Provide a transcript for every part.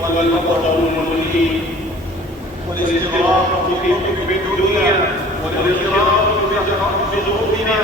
والبطر الملهي والاستغراق في حب الدنيا والاغترار بظروفنا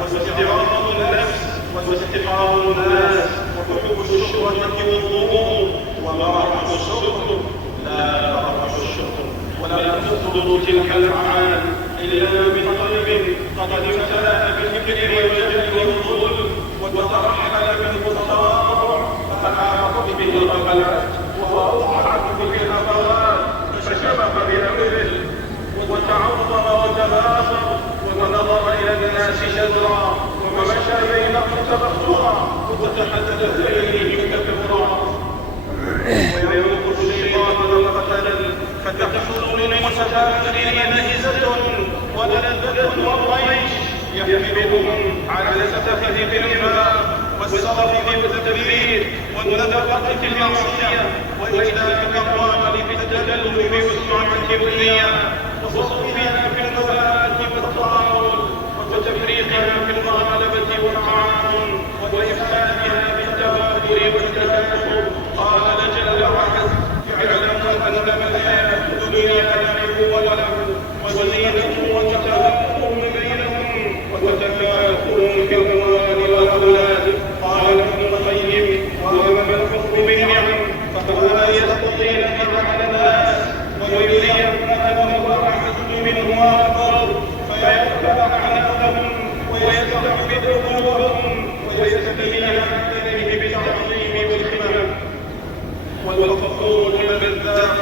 واستعراض النفس واستحقار الناس وحب الشهرة والظهور ومرح الشكر لا مرح الشكر ولا تصدر تلك الأفعال إلا بقلب قد امتلأ بالكبر والجهل والظلم وترحل منه التواضع فأحاطت به الغفلات وأوقعت به الهفوات فشبك بأمره وتعظم وتباخر ونظر إلى الناس شزرا ومشى بينهم تبخترا وتحدث إليهم كبرا ويملك الشيطان والقتل فتحصل للمتفاكرين نهزة ولذة والريش يحملهم على السفه بالربا والسرف بالتدبير والندقة في المعصية وإتلاف الأموال بالتكلف والسمعة الدنيا وصرفها في المباهات والتطاول وتفريقها في المغالبة والتعاون وإفسادها بالتبادل والتكاثر. قال جل وعلا: اعلموا أنما الحياة الدنيا لعب ولهو وزينة وتفاخر بينهم وتكاثر في الأموال والأولاد. قال ابن القيم: وأما الكفر بالنعم فهو أن يستطيل على الناس ويريهم أنه أعز منهم وأكبر فيرفع أعناقهم ويستعبد قلوبهم ويستميل عليه بالتعظيم والخدمة. والفقور بالذات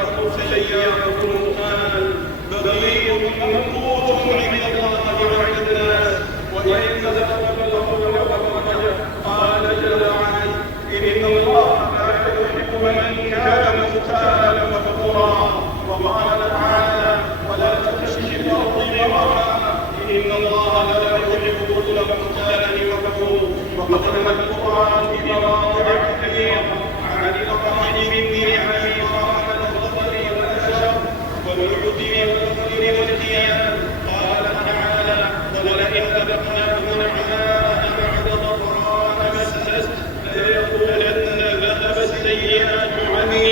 سيارة المال بغيض منقوط عند الله وعند الناس وإن ذهب الأمر وخرج. قال جل وعلا: إن الله لا يحب من كان مختالا فخورا. وقال تعالى: ولا تمشي في الأرض مرحا إن الله لا يحب كل مختال فخور. وقد نهى القرآن في مواضع كثيرة عن الأفراح من نعمه ورحمة الظفر والأشر والعتب والخير والديان. قال تعالى: ولئن أذقناه نعماء بعد ضراء مسست ليقولن ذهب السيئات عني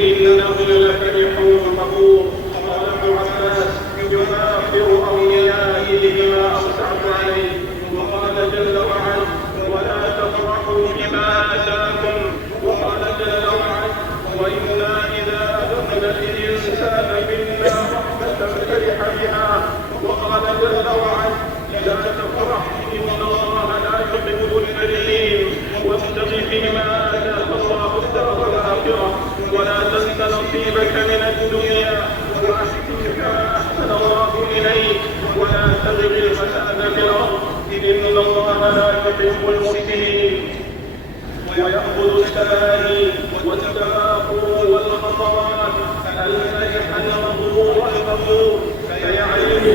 إنه لفرح فخور. قال ابن عباس: يكافر أوليائه بما أوسعت عليه. وقال جل وعلا: ولا تفرحوا بما آتاكم. وقال جل وعلا: وإنا إذا أذقنا الإنسان منا رحمة فرح بها. وقال جل وعلا: لا تفرح إن الله لا يحب الفرحين وابتغ فيما آتاك الله الدار الآخرة ولا تنس نصيبك من الدنيا وأحسن كما أحسن الله إليك ولا تبغ الفساد في الأرض إن الله لا يحب المفسدين. ويأخذ التباني والتفاخر والخطرات الملح المغرور الغفور فيعلم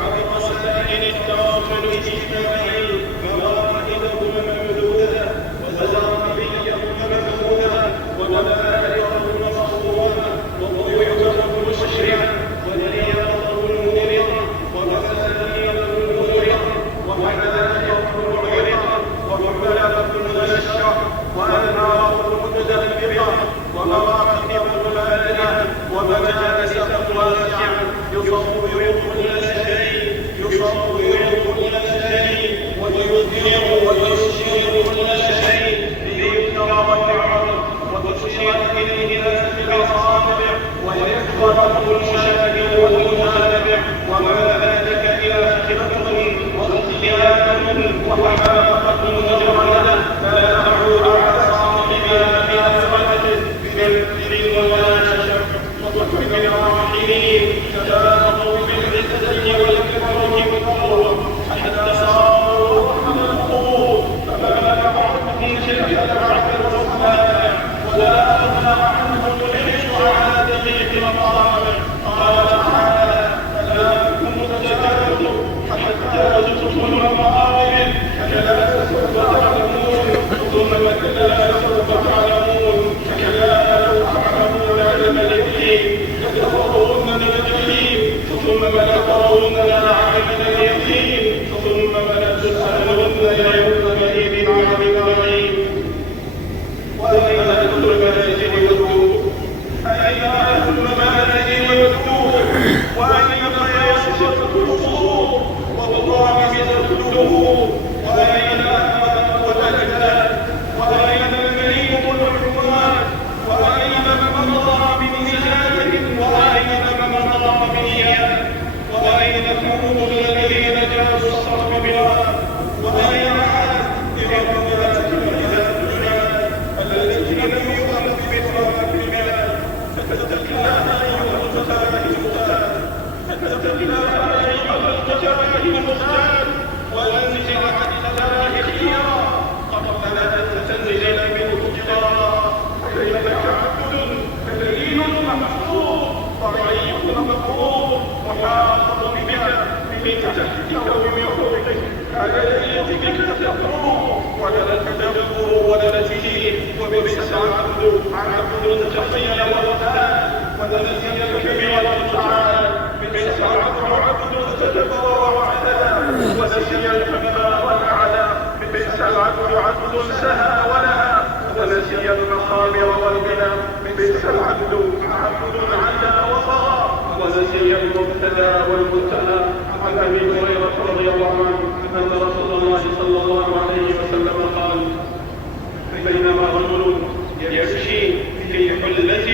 عبر وسائل التواصل الاجتماعي موائدهم ممدودة وزرابيهم ممدودة ومبادئهم مصروفة وضيوفهم مشرعة وديارهم مريضة ومساكنهم مريضة وحدائقهم معرضة وحملهم منشرة وأنهارهم متدفقة ومواقفهم مالئة ومجالسهم واسعة يصور كل شيء ويذيع ويشير كل شيء ليذكر ويعرض وتشير إليه في الأصابع ويحضره المشاهد والمتابع وما ذلك إلى خفة واختيار وحماقة مجردة لا تعود على صاحبها بأسرته بالبر والنشر وصحب الراحلين تباهوا بالعزة والكرم والقوة حتى صاروا رحم القبور فما نفعتهم تلك العبد الرحمن ولا أغنى عنهم العز على دقيق مقامه. قال تعالى: فلا كنتم تجاهلوا حتى زرتم المقابر كلا سوف تعلمون ثم كلا سوف تعلمون كلا لو تعلمون علم اليقين لترون الجحيم ثم لترونها عين اليقين ثم لتسألن يومئذ عن النعيم. وأين كل منازل أيها الأستاذ وأنزل عن الله خيرا قبل أن تنزل منه ابتغاء، فإنك عبد كريم محفوظ ضعيف مقهور محاط بك من تحتك ومن فوقك، على يديك تقوم ولا تدبر ولا تجيب، وبئس العبد عبد تحيا وارتاح ونسي الكبير تعالى، بئس العبد عبد تدبر واعتدى ونسي الكبير والأعلى، بئس العبد عبد سهى ولها ونسي المقامر والبنى، بئس العبد عبد علا وطغى ونسي المبتدى والمنتهى. عن ابي هريره رضي الله عنه ان رسول الله صلى الله عليه وسلم قال: بينما رجل يمشي في حلة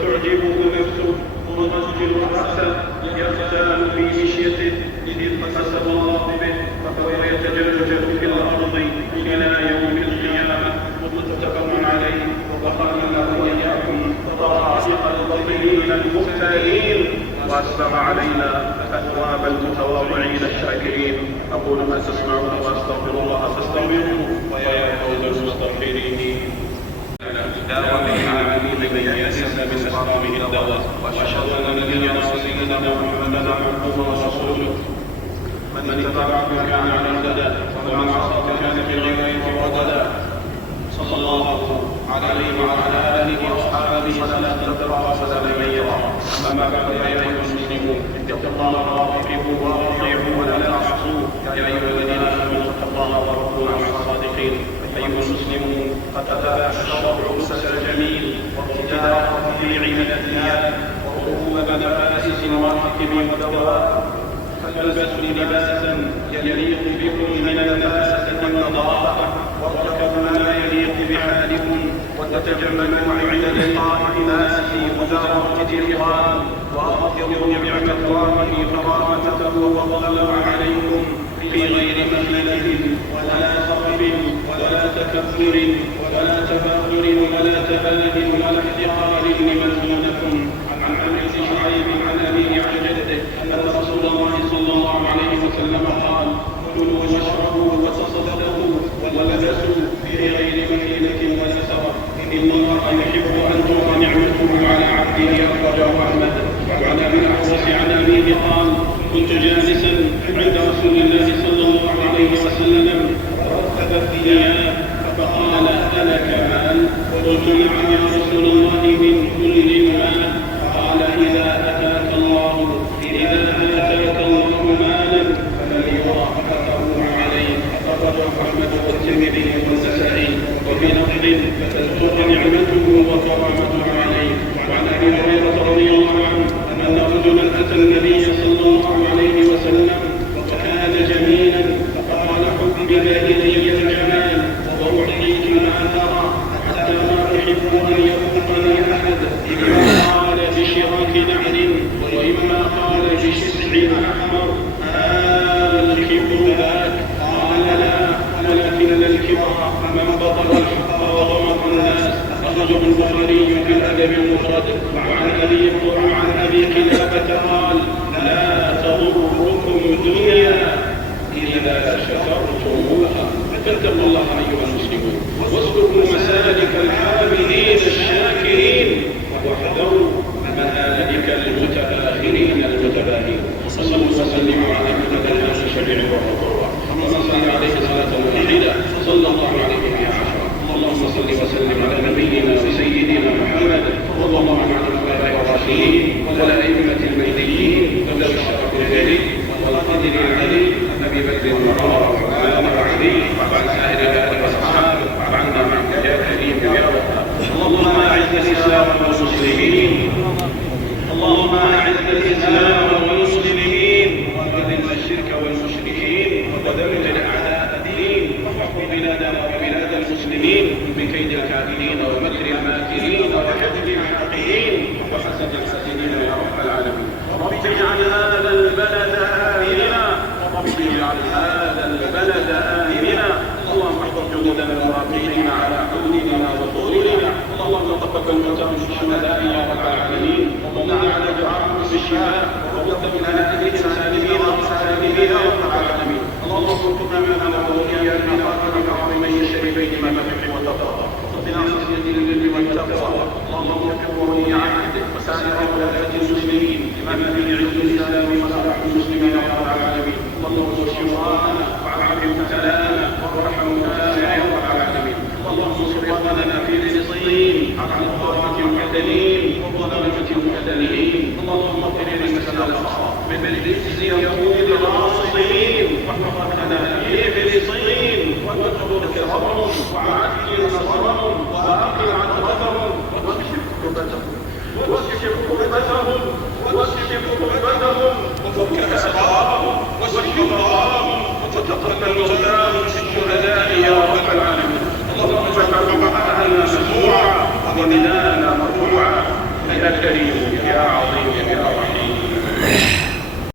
تعجبه نفسه ومسجد رأسه يغتال في مشيته إذ قسم الله به فهو يتجلجل في الأرض إلى يوم القيامة، متفق عليه. وقال الله إياكم طرائق البطيئين المختالين وأسبغ علينا أثواب المتواضعين الشاكرين. أقول ما تسمعون وأستغفر الله فاستغفروه ويا فوز المستغفرين. داوم العالمين من يأسس بأسقامه الدواء، وأشهد أن نبينا وسيدنا محمدا عبده ورسوله من اتبعه كان على الهدى ومن عصاه كان في الغيب ورددا. صلى الله عليه وعلى آله وأصحابه صلاة تبقى وسلاما يرى. أما بعد يا أيها المسلمون اتقوا الله وأطيعوه وأطيعوه ولا تعصوه. يا أيها الذين آمنوا اتقوا الله وكونوا مع الصادقين. أيها المسلمون قد أتباح الشرع أسس الجميل وابتداء رفيع من الثياب وركوب نفائس وراكب ودواء، فالبسوا لباسا يليق بكم من النفاسة والنظافة، واركبوا ما يليق بحالكم، وتجملوا عند لقاء الناس في مزارة الإخوان، وأظهروا نعمة الله كرامته وفضله عليكم في غير مخيلة ولا صرف ولا تكبر ولا تفاخر ولا تبالغ ولا احتقار لمن دونكم. عن عمرو بن شعيب عن أبيه عن جده أن رسول الله صلى الله عليه وسلم قال: كلوا واشربوا وتصدقوا ولبسوا في غير مخيلة ولا سرف، إن الله يحب أن تؤتى نعمته على عبده. أخرجه أحمد. وعن أبي الأحوص عن أبيه قال: كنت جالسا عند رسول الله صلى الله عليه وسلم فرتب الثياب فقال: ألك مال؟ قلت: نعم يا رسول الله، من كل مال. قال: إذا آتاك الله مالا فليرى أثره عليه. أخرجه أحمد والترمذي والنسائي. وفي لفظ: فتذكر نعمته وكرامته عليه. وعن أبي هريرة رضي الله عنه أن رجلا أتى النبي صلى الله عليه وسلم وكان جميلا فقال: حبب إلي الجمال وأعطيت ما ترى حتى ما أحب أن يفوقني أحد، إما قال بشراك نعل وإما قال بشسع أحمر. الكبر ذاك؟ قال: لا، ولكن الكبر من بطل الحق وغمط الناس. أخرجه البخاري في الأدب المفرد. وعن أبي قلابة قال: لا تضركم الدنيا إذا شكرتموها. فاتقوا الله أيها المسلمون واسلكوا مسالك الحامدين الشاكرين واحذروا مهالك المتآخرين المتباهين. صلوا وسلموا على محمد الناس الشريع والرضوع، ومن صلى عليه صلاة واحدة صلى الله عليه بها عشرة. اللهم صل وسلم على نبينا وسيدنا محمد وارض اللهم عن الخلفاء الراشدين والأئمة المهديين ذوي الشرف الجليل والقدر العلي أبي بكر وعمر وعثمان وعلي وعن سائر الآل والأصحاب وعنا معك يا كريم يا وهاب. اللهم أعز الإسلام والمسلمين، اللهم أعز الإسلام والمسلمين وأذل الشرك والمشركين ودمر أعداء الدين، واحفظ بلادنا وبلاد المسلمين من كيد الكافرين ومكر الماكرين وحقد الحاقدين وحسد الحاسدين يا رب العالمين. رب اجعل هذا البلد آمنا، رب اجعل هذا البلد آمنا. اللهم احفظ جنودنا المراقبين على حدودنا وحدودنا. اللهم تقبل موتاهم الشهداء يا رب العالمين، اللهم على دعائهم بالشفاء وقد من أهلهم سالمين وسالمين يا رب وارزقنا معنا وإياك من خاتم الحرمين الشريفين ما تحب وترضى وقنا سيد البر والتقوى اللهم اغفر ولي عهدك وسائر ولاة المسلمين لما فيه عز الإسلام وصلاح المسلمين يا رب العالمين اللهم اشف شفاءنا وعافِ مبتلانا وارحم موتانا يا رب العالمين اللهم انصر اخواننا في فلسطين على الظلمة المعتدين والظلمة المعتدين اللهم اغفر لنا الأخطاء من الرجز يقول الغاصبين واحفظنا في فلسطين وتقبل كرمهم وعافنا صبرهم وأقل عقبتهم واكشف كربتهم